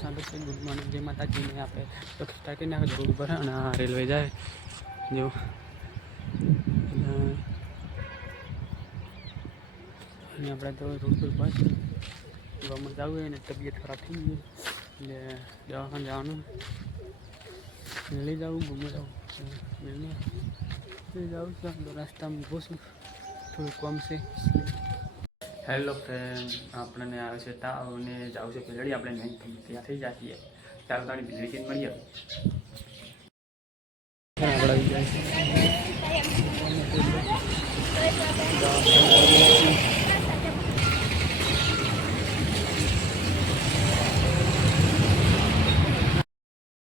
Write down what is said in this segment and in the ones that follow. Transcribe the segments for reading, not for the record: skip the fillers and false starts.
સ્વાગત છે. Good morning, જય માતાજીને આપણે તો સ્ટાર્ટિંગ નાખે રોડ ઉપર અને આ રેલવે જાય જો અને આપણે તો રોડ પર બસ ગામમાં જવું હોય ને તબિયત ખરાબ થઈ ગઈ એટલે દવાખાને જવાનું લઈ જવું ઘૂમવા જવું લઈ જવું છું. રસ્તામાં ઊભો છું, થોડું કમ છે. હેલો ફ્રેન્ડ, આપણને આવે છે તાવ ને જાવ છે પીલડી. આપણે નહીં ત્યાં થઈ જઈએ ચાલો તારી પીલડી મળીએ.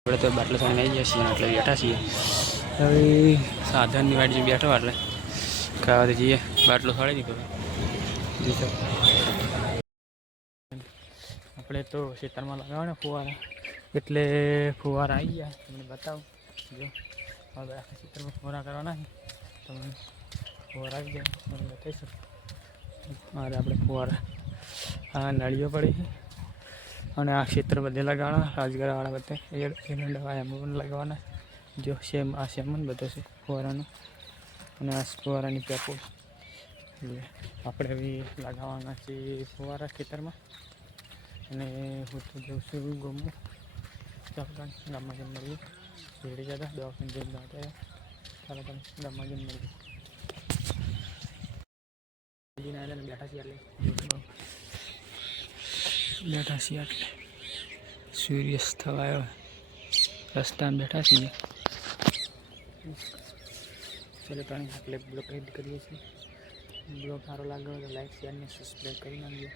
આપણે તો બાટલો સામે આવી ગયા છીએ એટલે બેઠા છીએ. હવે સાધનની વાડી બેઠો એટલે ખાવા જઈએ. બાટલો સાડી દીધો આપણે તો ખેતરમાં લગાવવાના ફુવારા, એટલે ફુવારા આવી ગયા. તમને બતાવું જો હવે આખા ખેતરમાં ફુવારા કરવાના છે. તમને ફુવારા આવી ગયા તમને બતાવીશું. મારે આપણે ફુવારા આ નળીઓ પડી છે અને આ ક્ષેત્ર બધે લગાવવાના. રાજગરાવાળા બધે એરંડા એમ પણ લગાવવાના. જો સેમ આ સેમ જ બધો છે ફુવારાનો અને આ ફુવારાની પેપો એટલે આપણે બી લગાવવાના છે ફુવારા ખેતરમાં. અને હું તો જઉં છું ગામમાં. ગામમાં જઈને મળીએ. ભેડી જતા દવાખાને જઈને હતા ચાલો તમે ગામમાં જઈને મળીએ. બેઠા છીએ એટલે સૂર્યાસ્ત થવા આવ્યો. રસ્તામાં બેઠા છીએ. ચાલો ત્રણ બ્લોગ એડ કરીએ છીએ. બ્લોગ સારો લાગ્યો તો લાઈક શેર ને સબસ્ક્રાઈબ કરી નાખજો.